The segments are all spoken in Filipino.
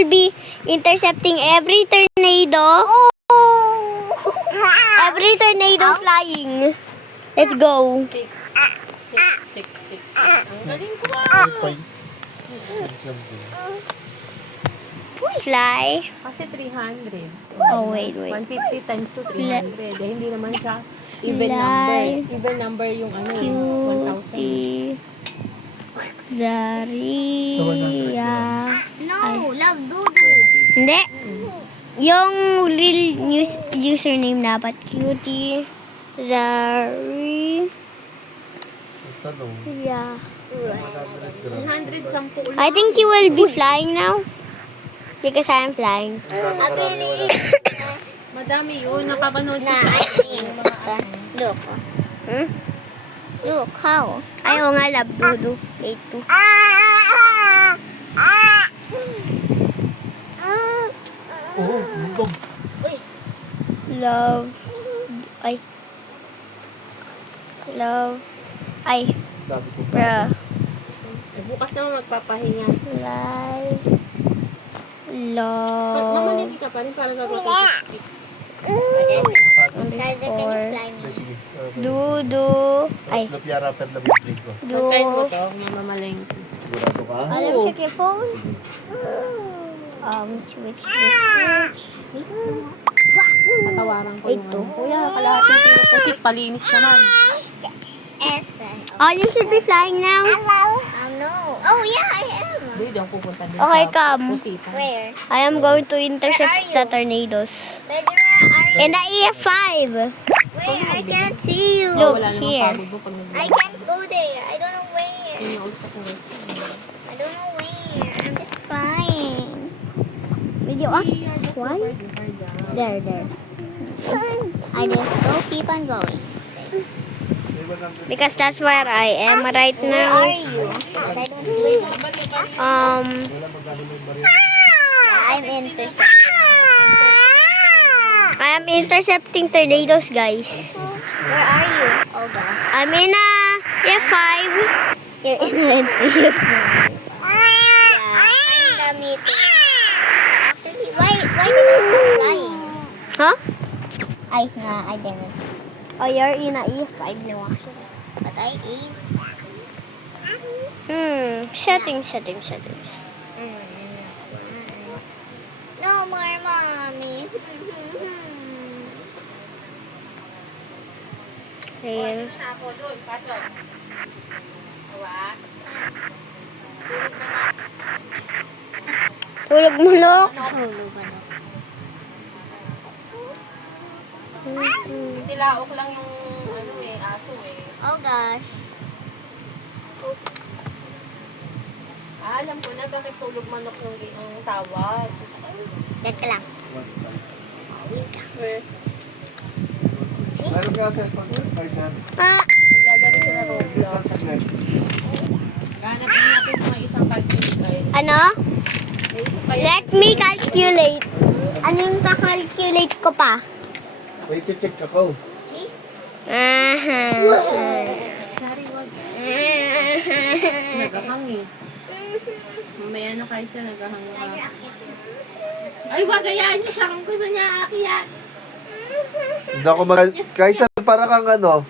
will be intercepting every tornado. Every tornado flying. Let's go. 6, 6, 6, 6. Ang galing ko ah. Fly. Kasi 300. Oh, wait. 150 times to 300. Hindi naman siya even Fly. number. Even number yung ano, 1,000. Cutie. Zaria. No, love Dudu. Hindi. Yung real username dapat. Cutie. Zari. Yeah. 110 ulit. I think you will be flying now. Because I am flying. Ability. Madami yun. Nakapanood ko Na, sa I think. Look. Hmm? Look, how? Ayaw nga, love Dudu. Wait to. Love. Ay. Love. Ay. Bruh. Bukas naman magpapahinga. Live. Mamanili Love. ka pa rin para gagawin ko. Underscore. Sige. Dudu. Ay. Lupiara per na bibig ko. Pagkain mo Du. to, mamamaleng. Sigurado ka? Alam, check your phone. Switch. Tatawaran ko yung Ito. ano. Kuya, kalahati yung pinupusit. Palinis naman. Esther. Oh, you should be flying now. No. Oh, yeah, I am. Hindi ako pupunta din Okay, sa come. pusitan. Where? I am going to intercept the tornadoes. Where are you? In the EF5. Where? I can't see you. Look Wala namang here. pagod mo pag I can't go there. I don't know where. nag-out ka po. I don't know where. I'm just flying. Video Why? There. I just go keep on going. Because that's where I am right Where now. are you? I don't see you. I'm intercepting. I am intercepting tornadoes, guys. Where are you? Hold on. I'm in a EF5. You're in the meeting. Actually, why did you stop flying? Huh? I didn't. Oh, you're in a EF5 now, actually. But I ate. Settings. No more mommy. Ayan. Ako doon, pasok. Awa. Tulog mo, Lok. Tilaok lang yung aso Oh gosh. Alam ko na bakit tulog manok yung tawad. Teka lang. Meron ka sa pag-kaisan. Naglalaro sila Roblox. Saglit. Ganapin natin mga isang calculator. Ano? May isa pa Let me calculate. Ano yung kakalculate ko pa? Wait, check ako. Aha. Sorry, wag. Nagahangin. Mamaya na kayo siya nagahangin. Ay, wag ayaan niyo siya kung gusto niya aakyat. Hindi ako Kaisan, para kang ano?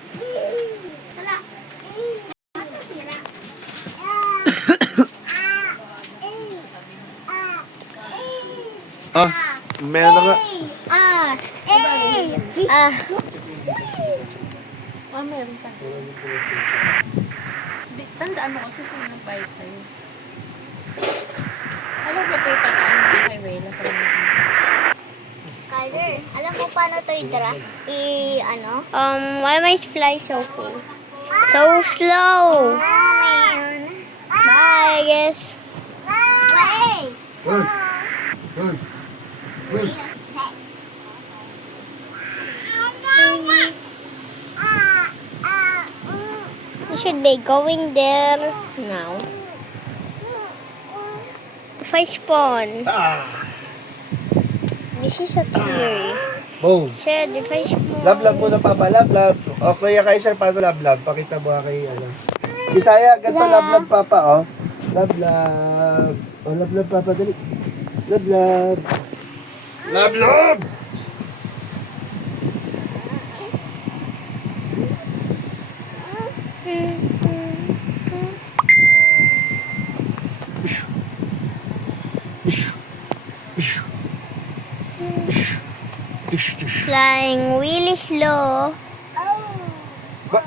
Meron na nga. Meron pa. Tandaan mo kasi kung anong pahit sa'yo. Alam ko ito yung tataan mo kay Wela. Kyler, alam mo paano to i-draft? Why am I flying so cool? So slow. Oh man. Bye, I guess. Wait. We should be going there now. If I spawn, this is a theory. Boom. Said if I spawn. Love muna, Papa. Love. O, Kuya Kaisan, paano love? Pakita mo nga kay, Bisaya, ganito love, Papa, oh. Love. O, love, Papa, dali. Love, love. Love, love! Flying really slow. Ba?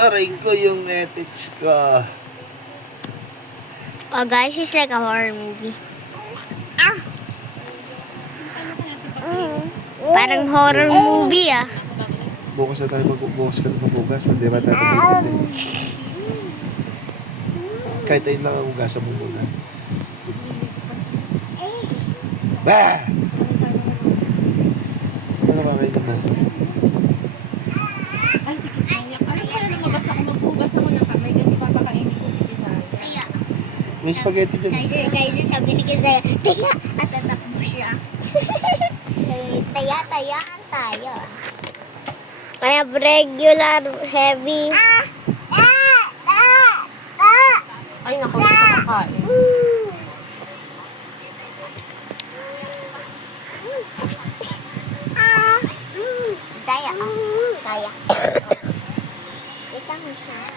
Aray ko yung ethics ka. Oh guys, it's like a horror movie. Parang horror movie ah. Bukas na tayo magbubukas ka na magbugas. Hindi ba tayo magbubukas? Kahit ayun lang ang hugasan mo muna. Bah! Ano ba kayo naman? Ay, si Kisaya. Ano kaya lumabas ako maghugas ako ng kamay kasi papakainin ko si Kisaya. Taya. May spaghetti dyan. Kaiser, sabi ni Kizaya, taya, at tatakbo siya. Tayaan tayo. I have regular, heavy. Ay, naku, hindi ko kakain. Saya, saya. Wait lang, wait lang.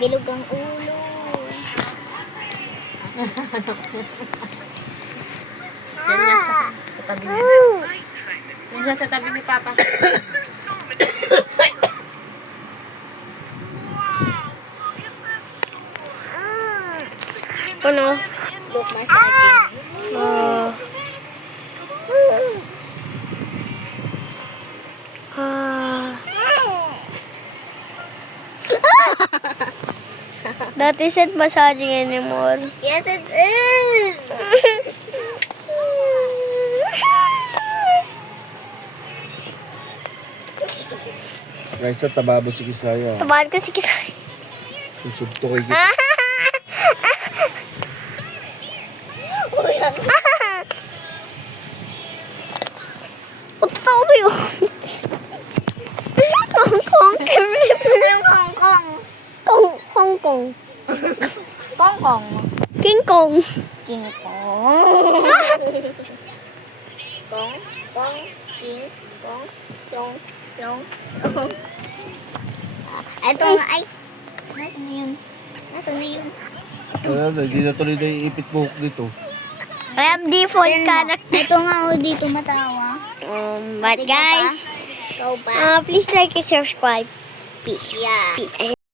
Bilog ang ulo. Yan nga siya. Sa tabi niya. Yan siya sa tabi ni Papa. Ano? Look massaging. That isn't massaging anymore. Yes, it is. Guys, sa tababo si Kisaya. Tabahan ko si Kisay. Susubtokin kita. Totoo ba yun? Hong Kong. Yung Hong Kong. Hong Kong. Kong Kong. King Kong. King Kong. Kong, Kong, King, Kong, Long, Long, Long. Ito nga ay. Nasaan na yun? Nasaan na yun? Hindi na tuloy na iipit buhok dito. I am default character. Ito nga o dito matawa. But guys, Ikaw pa. please like and subscribe. Peace. Yeah. Peace.